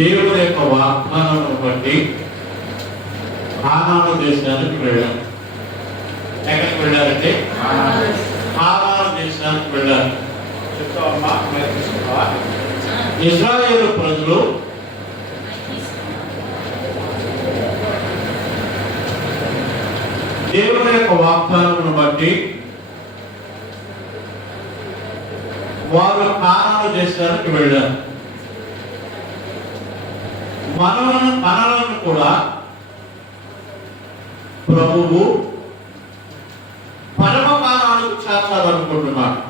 దేవుని యొక్క వాగ్దానాన్ని బట్టి కానాను దేశానికి వెళ్ళారు. ఎక్కడికి వెళ్ళారంటే కానాను దేశానికి వెళ్ళారు. చెప్తావమ్మా, ఇశ్రాయేలు ప్రజలు దేవుని యొక్క వాగ్దానమును బట్టి వారు కానాను దేశానికి వెళ్ళారు. మనలను కూడా ప్రభువు పరమ కానానికి చేర్చాలనుకుంటున్నాడు.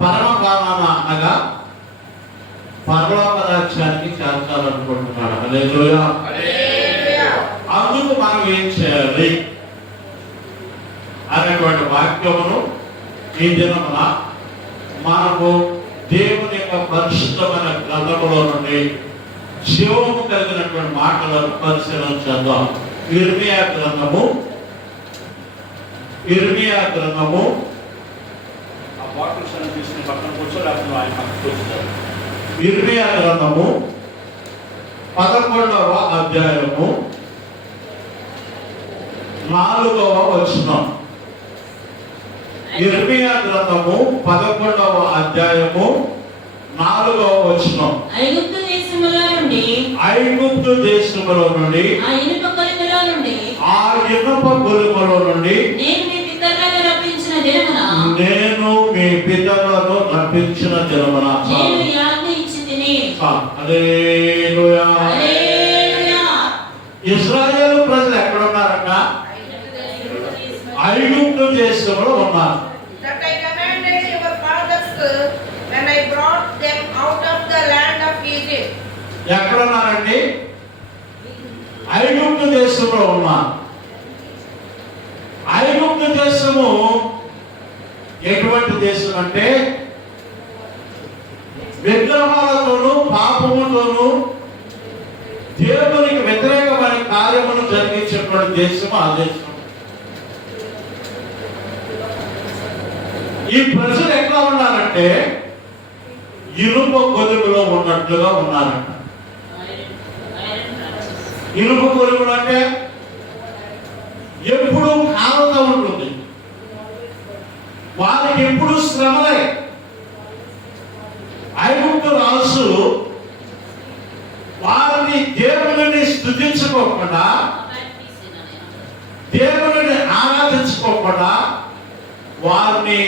పరమ కానాన అనగా పరలోక రాజ్యానికి చేర్చాలనుకుంటున్నాడు. హల్లెలూయా. అందుకు మనం ఏం చేయాలి అనేటువంటి వాక్యమును ఈ దినమున మనకు దేవుని యొక్క పరిశుద్ధమైన గ్రంథములో నుండి జీవము కలిగినటువంటి మాటలను పరిశీలన చేద్దాం. ఇర్మియా గ్రంథము ఇర్మియా గ్రంథము 11వ అధ్యాయము 4వ వచనం. ఇర్మియా గ్రంథము 11వ అధ్యాయము 4వ వచనం. ఐగుప్తు దేశములో నుండి ఆ ఇనుప కొలుములో నుండి నేను మీ పితరులను రప్పించిన దినమున నేను ఈ ఆజ్ఞ ఇచ్చితిని. హల్లెలూయా. ఇశ్రాయేలు ప్రజలు ఎక్కడ ఉన్నారట? ఐగుప్తు దేశంలో ఉన్నారు. That I commanded your fathers when I brought them out of the land of Egypt. ఎక్కడ ఉన్నారండి? ఐగుప్తు దేశంలో ఉన్నారు. ఐగుప్తు దేశము ఎటువంటి దేశం అంటే విగ్రహాలతోనూ పాపముతోనూ దేవునికి వ్యతిరేకమైన కార్యమును జరిగించేటువంటి దేశము ఆ దేశం. ఈ ప్రజలు ఎట్లా ఉన్నారంటే ఇనుప కొలుములో ఉన్నట్లుగా ఉన్నారంట. ఇనుప కొలుములు అంటే ఎప్పుడు కాలుతా ఉంటుంది, వారికి ఎప్పుడు శ్రమలే. ఐగుప్తు రాజు వారిని దేవుని స్తుతించుకోకుండా, దేవుని ఆరాధించుకోకుండా వారిని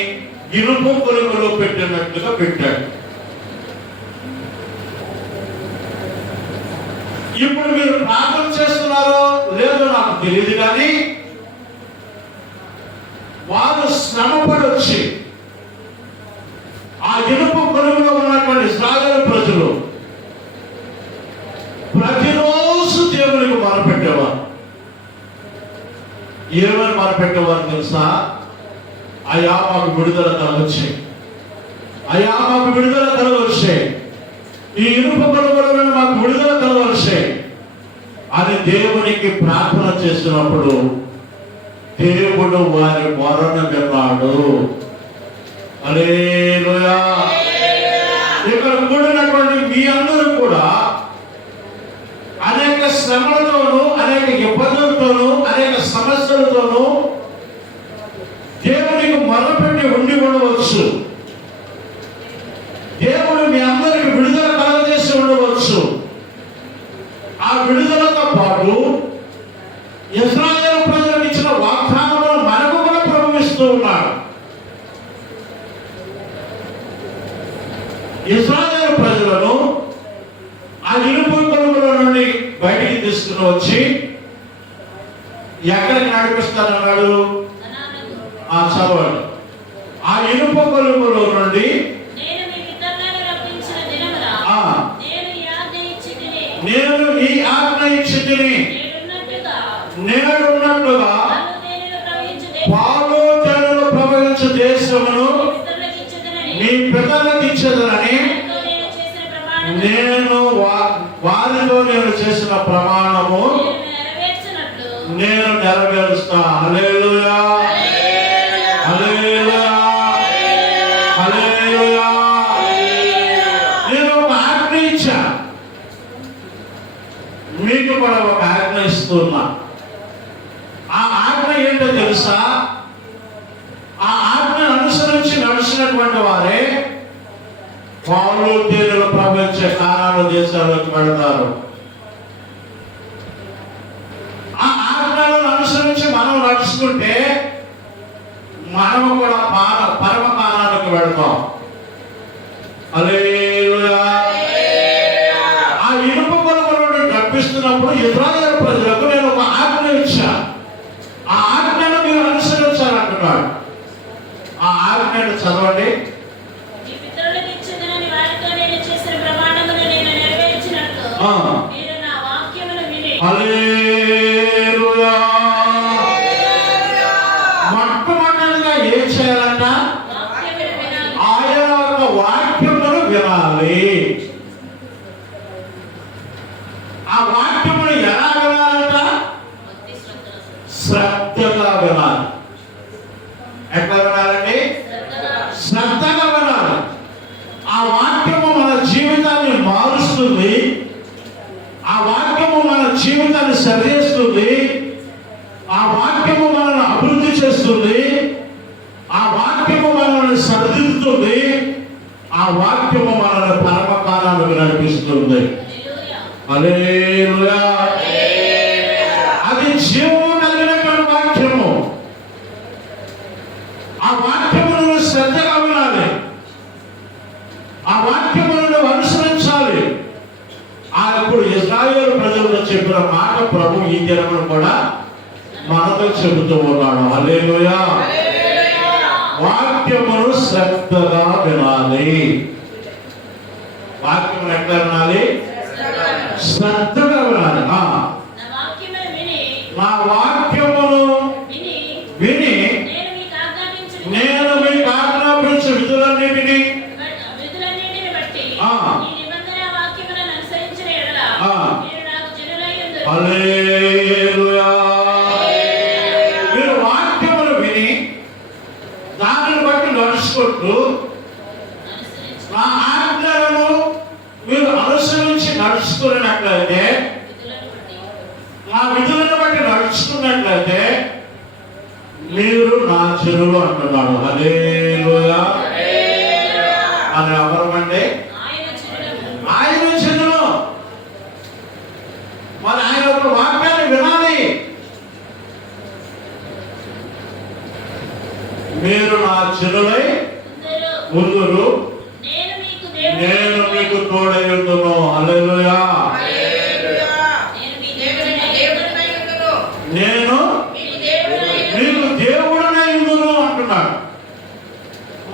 ఇనుప కొలుములో పెట్టినట్లుగా పెట్టాడు. ఇప్పుడు మీరు ప్రార్థన చేస్తున్నారో లేదో నాకు తెలియదు, కానీ వారు శ్రమపడి వచ్చి ఆ ఇనుప కొలుములో ఉన్నటువంటి ఇశ్రాయేలు ప్రజలు ప్రతిరోజు దేవునికి మొరపెట్టేవారు. ఏమని మొరపెట్టేవారు తెలుసా? అయ్యా మాకు విడుదల కలగొచ్చే, అయ్యా మాకు విడుదల కలగొచ్చే, ఈ ఇనుప కొలుములను మాకు విడుదల కలగొచ్చే అని దేవునికి ప్రార్థన చేసినప్పుడు దేవుడు వారి మొరను విన్నాడు. హల్లెలూయా. ఇక్కడ కూడినటువంటి మీ అందరూ కూడా అనేక శ్రమలతోనూ, అనేక ఇబ్బందులతోనూ, అనేక సమస్యలతోనూ దేవునికి మొరపెట్టి ఉండి ఉండవచ్చు. దేవుడు మీ అందరికి విడుదల కలగజేసి ఉండవచ్చు. ఆ విడుదలతో పాటు ఇశ్రాయేలు ప్రజలకు ఇచ్చిన వాగ్దానములను మనకు కూడా ప్రభువిస్తూ ఉన్నాడు. ఇశ్రాయేలు ప్రజలను ఆ ఇనుప కొలుములో నుండి బయటికి తీసుకుని వచ్చి ఎక్కడికి నడిపిస్తానన్నాడు? ఆ చదవండి. ఆ ఇనుప కొలుములో నుండి నేను ఈ ఆజ్ఞ ఇచ్చితిని, నేడున్నట్లుగా పాలు తేనెలు ప్రవహించు దేశమును మీ పితరులకు ఇచ్చేదనని నేను వారితో చేసిన ప్రమాణము నేను నెరవేరుస్తా. హల్లెలూయా, హల్లెలూయా, హల్లెలూయా. నేను ఒక ఆజ్ఞ ఇచ్చా. కూడా ఒక ఆజ్ఞ ఇస్తున్నా. ఆ ఆజ్ఞ ఏంటో తెలుసా? ఆ ఆజ్ఞను అనుసరించి నడిచినటువంటి వారే పాలు తేనెలు ప్రపంచ కానాను దేశాలకు వెళతారు. ఆ ఆజ్ఞలను అనుసరించి మనం నడుచుకుంటే మనము కూడా పరమ కానానికి వెళతాం. హల్లెలూయా. ఆ ఇనుప కొలుములను నడిపిస్తున్నప్పుడు ఇశ్రాయేలు ప్రజలకు నేను ఒక ఆజ్ఞ ఇచ్చా. ఆ ఆజ్ఞను మీరు అనుసరించాలంటున్నాడు. ఆ ఆజ్ఞను చదవండి. మీ పితరులకు ఇచ్చిందని వారితో నేను చేసిన ప్రమాణమును నేను నెరవేర్చినట్లు మీరు నా వాక్యమును విని. హల్లెలూయా. మొట్టమొదటిగా ఏం చేయాలంట? వాక్యమును వినాలి. ఆయన యొక్క వాక్యమును వినాలి. ఆ వాక్యమును ఎలా వినాలంట? భక్తి శ్రద్ధలతో. శ్రద్ధగా వినాలి. ఎట్లా వినాలండి? శ్రద్ధగా వినాలి. ఆ వాక్యము మన జీవితాన్ని మారుస్తుంది. ఆ వాక్యము మన జీవితాన్ని సరిచేస్తుంది. ఆ వాక్యము మనల్ని అభివృద్ధి చేస్తుంది. ఆ వాక్యము మనల్ని సరిదిద్దుతుంది. ఆ వాక్యము మనల్ని పరమకాలానికి నడిపిస్తుంది. హల్లెలూయా. అది జీవము కలిగినటువంటి వాక్యము. ఆ వాక్యమును శ్రద్ధగా వినాలి. ఆ వాక్యమును అనుసరించాలి. అప్పుడు ఇశ్రాయేలు ప్రజలకు చెప్పిన మాట ప్రభు ఈ దినమును కూడా మనతో చెబుతూ ఉన్నాడు. హల్లెలూయా. వాక్యమును శ్రద్ధగా వినాలి. వాక్యమును ఎట్లా వినాలి? శ్రద్ధగా వినాలి. నా వాక్యమును విని. నా వాక్యమును విని. విని నేను మీకు నేను మీకు ఆజ్ఞాపించు ఆజ్ఞాపించిన విధులన్నిటినీ విధులన్నిటిని బట్టి ఆ. ఈ నిబంధన వాక్యములను అనుసరించిన యెడల ఆ. మీరు నాకు జనులై ఉందురు. హల్లెలూయా. మీరు వాక్యమును విని దానిని బట్టి నడుచుకుంటూ అనుసరించి నా ఆజ్ఞలను మీరు అనుసరించి నడుచుకున్నట్లయితే, విధులను బట్టి నా విధులను బట్టి నడుచుకున్నట్లయితే మీరు నా జనులు అంటున్నాడు. హల్లెలూయా. అని ఎవరమండి? ఆయన జనులను. ఆయన జనులు. మరి ఆయన ఒక వాక్యాన్ని వినాలి. మీరు నా జనులై ఉందురు. ఉందురు. నేను మీకు నేను మీకు తోడై ఉందును. హల్లెలూయా. నేను మీ దేవుడినై ఉందును. నేను మీకు దేవుడినై ఉందును. మీకు దేవుడనై ఉందును అంటున్నాడు.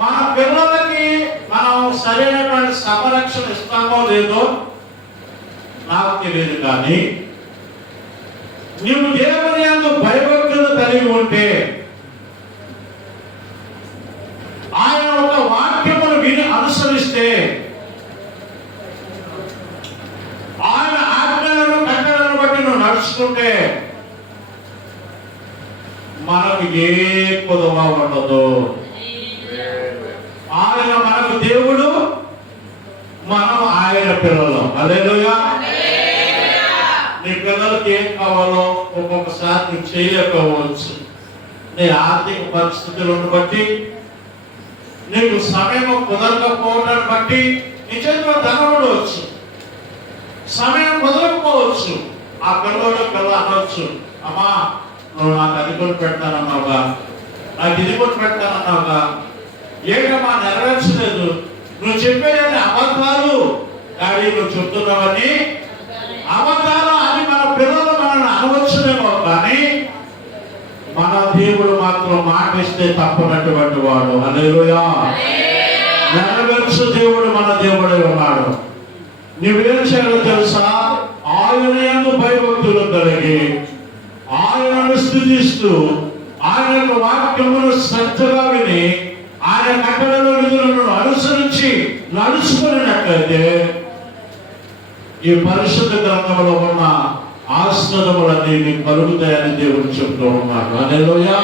మన పిల్లలకి మనం సరైనటువంటి సంరక్షణ ఇస్తామో లేదో నాకు తెలియదు, కానీ నీవు దేవుని యందు భయభక్తులు కలిగి ఉంటే, ఆయన ఒక వాక్యమును విని అనుసరిస్తే, ఆయన ఆజ్ఞలను కట్టడలను బట్టి నువ్వు నడుచుకుంటే మనకు ఏ కొదవ ఉండదు. ఆయన మనకు దేవుడు, మనం ఆయన పిల్లలు. హల్లెలూయా. నీ పిల్లలకి ఏం కావాలో ఒక్కొక్కసారి నువ్వు చేయలేకపోవచ్చు. నీ ఆర్థిక పరిస్థితులను బట్టి, నీకు సమయం కుదరకపోవడాన్ని బట్టి నీ చేతిలో ధనం ఉండవచ్చు, సమయం కుదరకపోవచ్చు. ఆ పిల్లలు అనవచ్చు, అమ్మా నువ్వు నాకు అది కొని పెడతానన్నావుగా, నాకు ఇది కొని పెడతానన్నావుగా, ఏంటమ్మా నెరవేర్చలేదు, నువ్వు చెప్పేది అబద్ధాలు డాడీ, నువ్వు చెప్తున్నావని అబద్ధాలు అని మన పిల్లలు మనల్ని అనవచ్చునేమో, కానీ మన దేవుడు మాత్రం మాటిస్తే తప్పనటువంటి వాడు. హల్లెలూయా. నెరవేర్చు దేవుడు మన దేవుడే ఉన్నాడు. నువ్వేం చేయాలో తెలుసా? ఆయన యందు భయభక్తులు కలిగి ఆయనను స్తుతిస్తూ ఆయన యొక్క వాక్యమును శ్రద్ధగా విని ఆయన కట్టడల విధులను అనుసరించి నడుచుకున్నట్లయితే ఈ పరిశుద్ధ గ్రంథంలో ఉన్న ఆశీర్వాదములన్నీ నీకు కలుగుతాయని దేవుడు చెప్తూ ఉన్నాడు. హల్లెలూయా.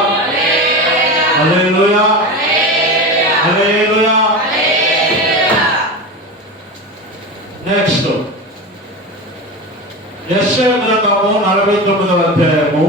హల్లెలూయా. హల్లెలూయా. నెక్స్ట్ యెషయా గ్రంథము 49వ అధ్యాయము